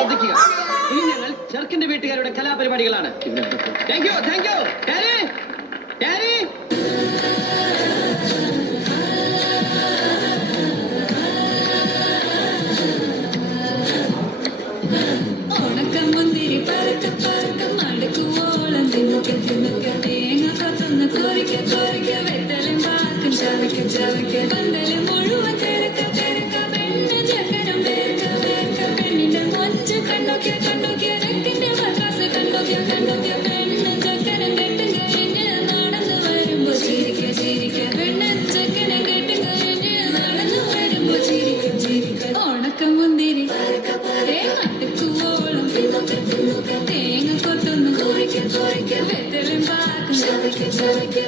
ശ്രദ്ധിക്കുക. ഇനി ഞങ്ങൾ ചെറുക്കന്റെ വീട്ടുകാരുടെ കലാപരിപാടികളാണ്. Thank you, thank you. Daddy, daddy. ഓണക്കമുന്തിരി പറക്ക പറക്ക മടക്കുവോളം തിന്നുക തിന്നുക തേങ്ങ കൊത്തുന്ന കോരിക്ക കോരിക്ക വെത്തലും പാക്കും ചവയ്ക്ക ചവയ്ക്ക പന്തല് മുഴുവൻ തിരക്ക തിരക്ക പെണ്ണ് ചക്കരം വേർക്ക വേർക്ക പെണ്ണിന്റെ മൊഞ്ച് കണ്ടോക്കിയ കണ്ടോക്കിയ രക്കിന്റെ മദ്രാസ് കണ്ടോക്കിയ കണ്ടോക്കിയ പെണ്ണ് ചക്കരം കെട്ടും കഴിഞ്ഞ് നടന്നു വരുമ്പോ ചിരിക്ക ചിരിക്ക പെണ്ണ് ചക്കരം കെട്ടും കഴിഞ്ഞ് നടന്നു വരുമ്പോ ചിരിക്ക ചിരിക്ക ഓണക്കമുന്തിരി പറക്ക പറക്ക മടക്കുവോളം തേങ്ങ കൊത്തുന്നു കോരിക്ക കോരിക്ക വെത്തലും പാക്കും ചവയ്ക്ക ചവയ്ക്ക.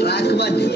ട്രാക്ക് മാറ്റി.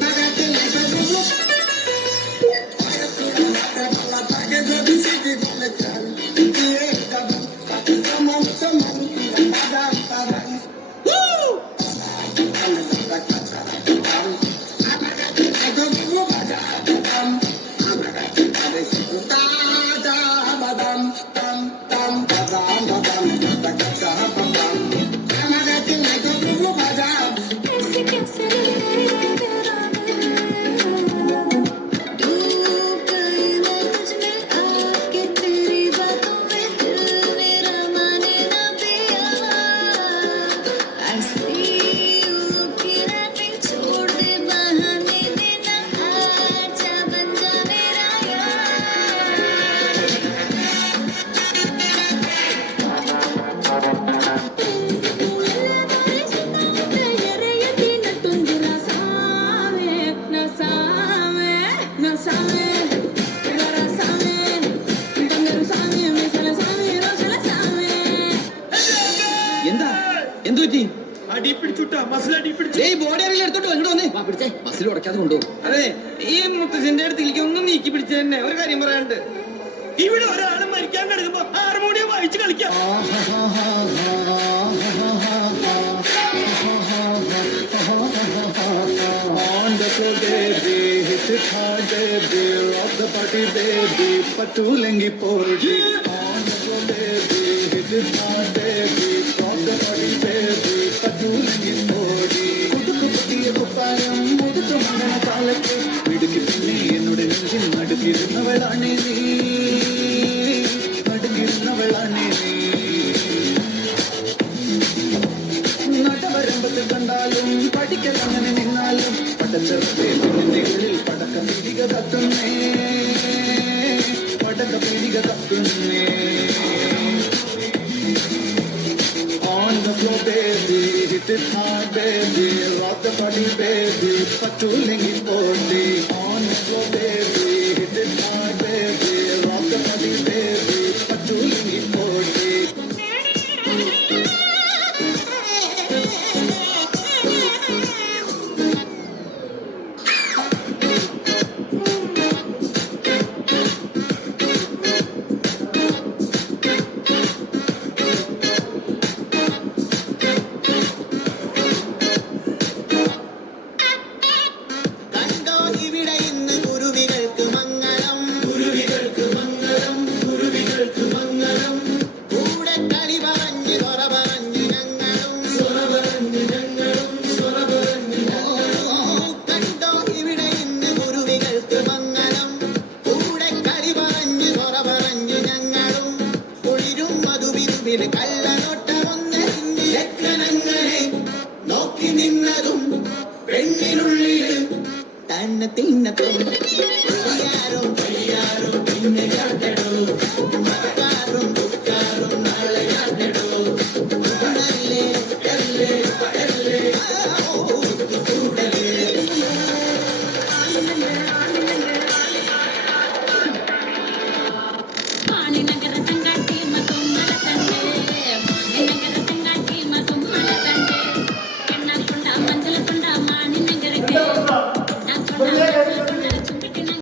എന്താ എന്തു പറ്റി? അടി പിടിച്ചുട്ടാ മസിൽ അടി പിടിച്ചു. ബോഡി ആരെങ്കിലും എടുത്തോട്ട് ഇങ്ങോട്ട് വന്നേ. പിടിച്ചേ, മസിൽ ഉടക്കാതെ കൊണ്ടുപോകും. അതെ, ഈ മുത്തച്ഛന്റെ അടുത്തേക്ക് ഒന്ന് നീക്കി പിടിച്ച തന്നെ ഒരു കാര്യം പറയാനുണ്ട്. ഇവിടെ ഒരാൾ മരിക്കാൻ കിടക്കുമ്പോ ഹാർമോണിയം വായിച്ച് കളിക്കാം. പറ്റൂലെങ്കി പോയി കുപ്പായം മുടുക്ക് മണ്ടന കാലത്ത് മിടുക്കി പിന്നെ എന്നോട് നെഞ്ചിൽ നടുക്കിരുന്നവളാണ് നീ, നടുക്കിരുന്നവളാണ് നീ. നടവരമ്പത്ത് കണ്ടാലും പഠിക്കൽ അങ്ങനെ നിന്നാലും പടച്ചവത്തെ പെണ്ണിന്റെ ഉള്ളിൽ പടക്ക പീടിക തട്ടുന്നേ, പടക്ക പീടിക തട്ടുന്നേ. On the floor, baby, hit it hard, baby, rock the body, baby, patulengi poti. On the floor, baby, hit it hard, baby, rock the body, baby, patulengi poti. നോക്കി നിന്നതും പെണ്ണിനുള്ളിൽ തന്നെ തിന്നതും പിന്നെ കാട്ടടോ മക്കാറും ദുഃഖാറും നാളെ കാട്ടടോ കൂടലേ കല്ലേ കല്ലേ കൂടലേ. ആണിനഗര